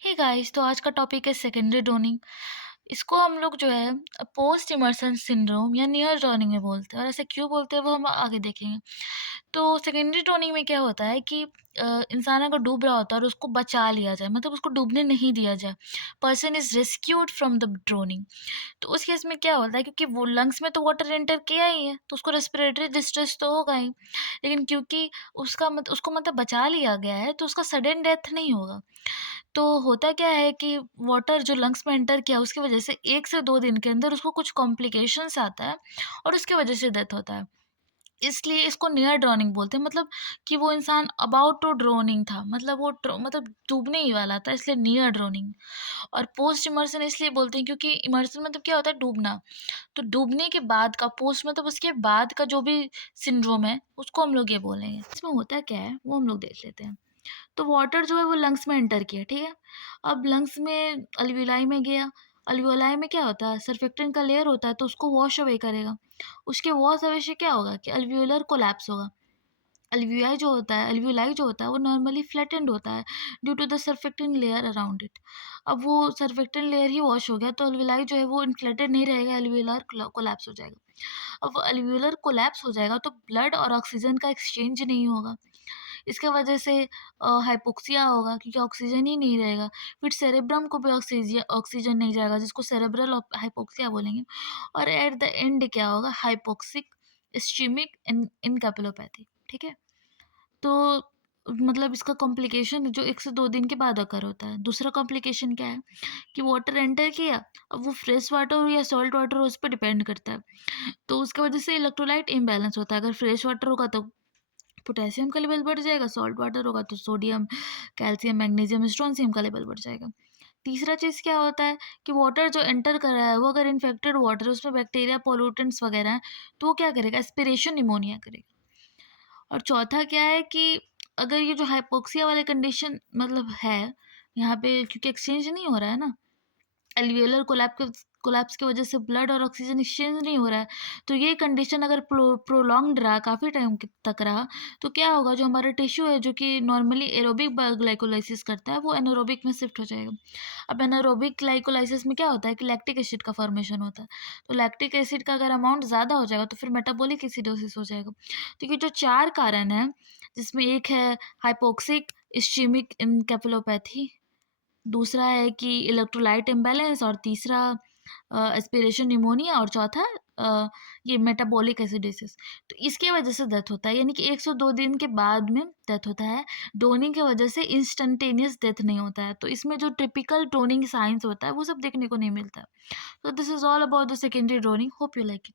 Hey guys, तो आज का टॉपिक है सेकेंडरी ड्रोनिंग। इसको हम लोग जो है पोस्ट इमर्सन सिंड्रोम या नियर ड्रोनिंग में बोलते हैं, और ऐसे क्यों बोलते हैं वो हम आगे देखेंगे। तो सेकेंडरी ड्रोनिंग में क्या होता है कि इंसान अगर डूब रहा होता है और उसको बचा लिया जाए, मतलब उसको डूबने नहीं दिया जाए, person is rescued from the droning. तो उस केस में क्या होता है, क्योंकि वो लंग्स में तो वाटर एंटर किया ही है, तो उसको रेस्पिरेटरी डिस्ट्रेस तो होगा ही। लेकिन क्योंकि उसको मतलब बचा लिया गया है, तो उसका सडन डेथ नहीं होगा। तो होता क्या है कि वाटर जो लंग्स में एंटर किया उसकी वजह से 1 से 2 दिन के अंदर उसको कुछ कॉम्प्लिकेशंस आता है और उसकी वजह से डेथ होता है। इसलिए इसको नियर ड्रोनिंग बोलते हैं, मतलब कि वो इंसान अबाउट टू ड्रोनिंग था, मतलब वो मतलब डूबने ही वाला था, इसलिए नियर ड्रोनिंग। और पोस्ट इमर्सन इसलिए बोलते हैं क्योंकि इमर्सन मतलब क्या होता है, डूबना। तो डूबने के बाद का पोस्ट मतलब उसके बाद का जो भी सिंड्रोम है उसको हम लोग ये बोलेंगे। इसमें होता क्या है वो हम लोग देख लेते हैं। तो वाटर जो है वो लंग्स में एंटर किया, ठीक है। अब लंग्स में अल्वियोलाई में गया। अल्वियोलाई में क्या होता है, सरफेक्टेंट का लेयर होता है, तो उसको वॉश अवे करेगा। उसके वॉश अवे से क्या होगा कि अल्वियोलर कोलैप्स होगा। अल्वियोलाई जो होता है वो नॉर्मली फ्लैटेंड होता है due to the surfactant layer around it. अब वो सरफेक्टेंट लेयर ही वॉश हो गया तो अल्वियोलाई जो है वो इन्फ्लेटेड नहीं रहेगा, अल्वियोलर कोलैप्स हो जाएगा। अब अल्वियोलर कोलैप्स हो जाएगा तो ब्लड और ऑक्सीजन का एक्सचेंज नहीं होगा। इसके वजह से हाइपोक्सिया होगा क्योंकि ऑक्सीजन ही नहीं रहेगा। फिर सेरेब्रम को भी ऑक्सीजन नहीं जाएगा, जिसको सेरेब्रल हाइपोक्सिया बोलेंगे। और एट द एंड क्या होगा, हाइपोक्सिक इस्चेमिक इनकैपुलोपैथी, ठीक है। तो मतलब इसका कॉम्प्लिकेशन जो 1 से 2 दिन के बाद अकर होता है। दूसरा कॉम्प्लिकेशन क्या है कि वाटर एंटर किया, अब वो फ्रेश वाटर हो या सॉल्ट वाटर हो उस पर डिपेंड करता है। तो उसकी वजह से इलेक्ट्रोलाइट इम्बैलेंस होता है। अगर फ्रेश वाटर होगा तो पोटेशियम का लेवल बढ़ जाएगा, सॉल्ट वाटर होगा तो सोडियम, कैल्शियम, मैग्नीशियम, स्ट्रोंशियम का लेवल बढ़ जाएगा। तीसरा चीज़ क्या होता है कि वाटर जो एंटर कर रहा है वो अगर इन्फेक्टेड वाटर है, उसमें बैक्टीरिया, पॉल्यूटेंट्स वगैरह हैं, तो वो क्या करेगा, एस्पिरेशन निमोनिया करेगा। और चौथा क्या है कि अगर ये जो हाइपोक्सिया वाले कंडीशन मतलब है, यहाँ पे क्योंकि एक्सचेंज नहीं हो रहा है ना, एल्वियोलर कोलैप्स की वजह से ब्लड और ऑक्सीजन एक्सचेंज नहीं हो रहा है, तो ये कंडीशन अगर प्रोलॉन्ग्ड रहा, काफ़ी टाइम तक रहा, तो क्या होगा, जो हमारा टिश्यू है जो कि नॉर्मली एरोबिक ग्लाइकोलाइसिस करता है वो एनारोबिक में शिफ्ट हो जाएगा। अब एनारोबिक ग्लाइकोलाइसिस में क्या होता है कि लैक्टिक एसिड का फॉर्मेशन होता है। तो लैक्टिक एसिड का अगर अमाउंट ज़्यादा हो जाएगा तो फिर मेटाबॉलिक एसिडोसिस हो जाएगा। तो ये जो 4 कारण हैं, जिसमें एक है हाइपोक्सिक इस्चेमिक एन्केफेलोपैथी, दूसरा है कि इलेक्ट्रोलाइट इम्बैलेंस, और तीसरा एस्पिरेशन निमोनिया, और चौथा ये मेटाबॉलिक एसिडोसिस। तो इसके वजह से डेथ होता है, यानी कि 102 दिन के बाद में डेथ होता है। डोनिंग की वजह से इंस्टेंटेनियस डेथ नहीं होता है। तो इसमें जो टिपिकल ड्रोनिंग साइंस होता है वो सब देखने को नहीं मिलता है। So this is all about the secondary drowning. Hope you like it.